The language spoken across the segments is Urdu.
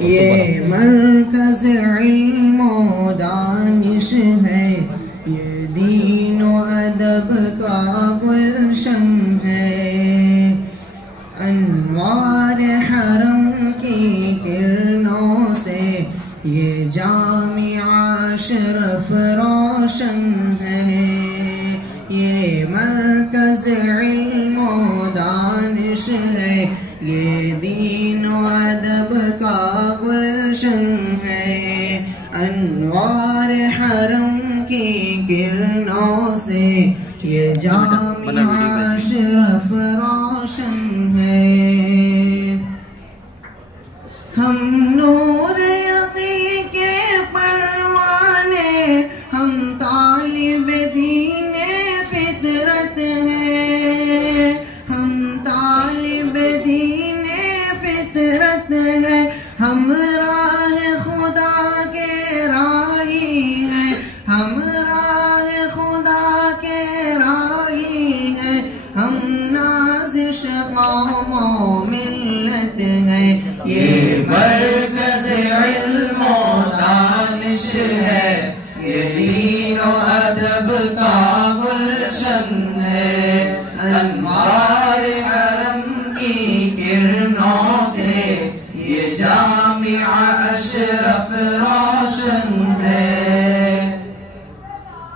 یہ مرکز علم و دانش ہے، یہ دین و ادب کا گلشن ہے، انوار حرم کی کرنوں سے یہ جامعہ اشرف روشن ہے، یہ مرکز علم و دانش ہے، یہ دین و ادب کا گلشن ہے، انوار حرم کی کرنوں سے یہ جامعہ اشرف روشن ہے، ہم نور یقین کے پروانے، ہم طالب دین فطرت ہیں، ہم طالب دین فطرت ہیں، ہم راہ خدا کے راہی ہیں، ہم راہ خدا کے راہی ہیں، ہم نازش قوم و ملت ہیں، یہ مرکز علم و دانش ہے، یہ دین و ادب کا گلشن ہے، انوار حرم کی کرنوں سے یہ جامعہ اشرف روشن ہے،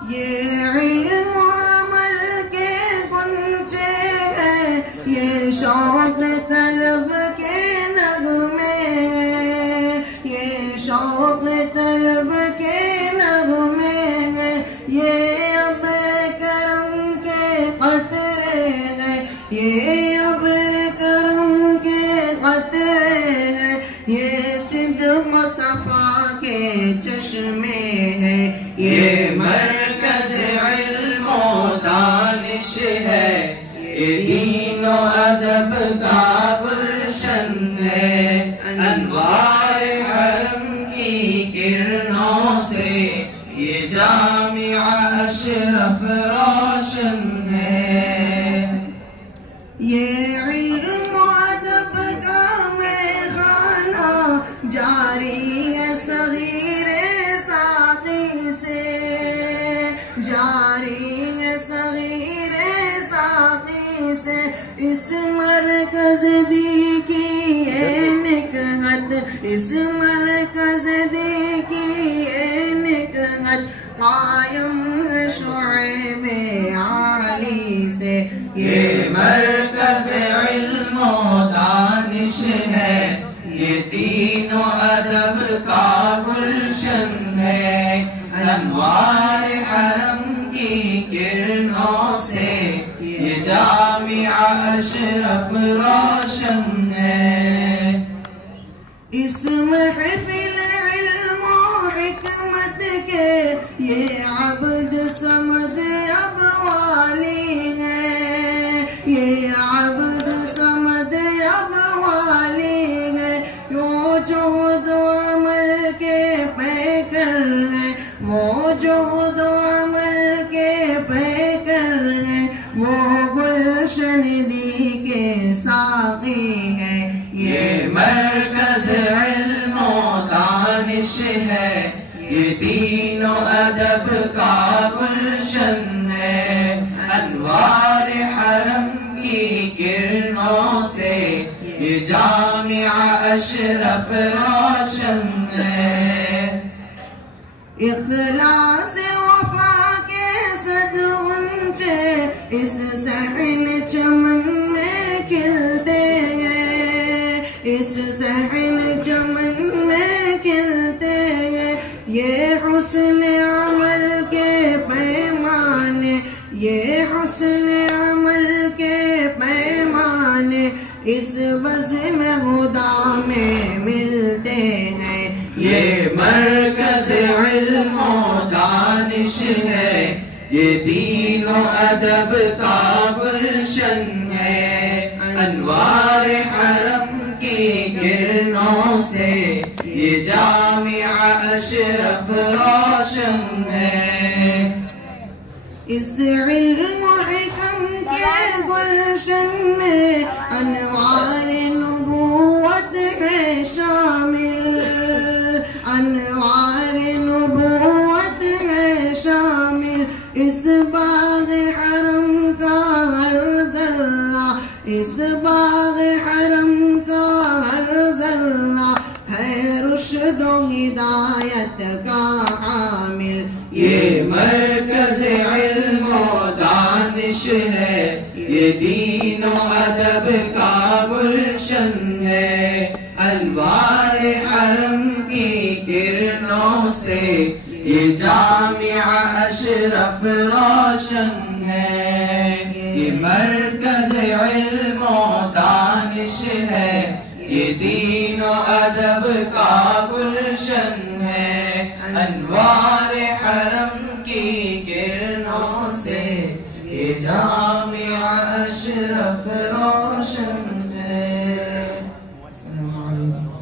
یہ علم و عمل کے گنجے ہیں، یہ شوق طلب کے نغمے ہیں، یہ شوق طلب کے نغمے ہیں، یہ ابر کرم کے قطرے ہیں، یہ ابر کرم کے قطرے ہیں، یہ صدق و صفا کے چشمے ہیں، یہ مرکز علم و دانش ہے، یہ دین و ادب کا گلشن ہے، انوار حرم کی کرنوں سے یہ جامعہ اشرف روشن ہے، یہ علم و ادب کا میخانہ جاری ہے صغیر ساقی سے، جاری ہے صغیر ساقی سے، اس مرکز دی کی یہ نکہت، اس مرکز دی کی یہ نکہت قائم ہے شعیب عالی سے، یہ مرکز علم و دانش ہے، یہ دین و ادب کا گلشن ہے، انوار حرم کی کرنوں سے یہ جامعہ اشرف روشن ہے، اس محفل علم و حکمت کے یہ عبد صمد اب والی ہے، یہ عبد صمد اب والی ہے، وہ جہد و عمل کے پیکر ہیں، وہ جہد و عمل کے پیکر ہیں، وہ گلشن دی کے ساقی ہیں، یہ مرکز علم و دانش ہے، یہ دین و ادب کا گلشن ہے، انوار حرم کی کرنوں سے یہ جامعہ اشرف روشن ہے، اخلاص وفا کے صد غنچے اس صحن چمن میں کھلتے ہیں، اس صحن چمن میں کھلتے ہیں، یہ حسن عمل کے پیمانے، یہ حسن عمل کے پیمانے اس بزم خدا میں ملتے ہیں، یہ مرکز علم و دانش ہے، یہ دین و ادب کا گلشن ہے، انوار حرم کی کرنوں سے یہ جامعہ اشرف روشن ہے، اس علم و حکم کے گلشن میں انوار نبوت ہے شامل، انوار نبوت ہے شامل اس باغ حرم کا ہر ذرہ، اس باغ حرم کا ہر ذرہ ہے رشد و ہدایت کا حامل۔ یہ مرکز علم و دانش ہے، یہ دین و ادب کا گلشن ہے، انوار حرم کی کرنوں سے یہ جامعہ اشرف روشن ہے۔ یہ مرکز علم و دانش ہے، یہ دین و ادب کا گلشن ہے، انوار حرم کی کرنوں سے یہ جامعہ اشرف روشن ہے۔ السلام علیکم۔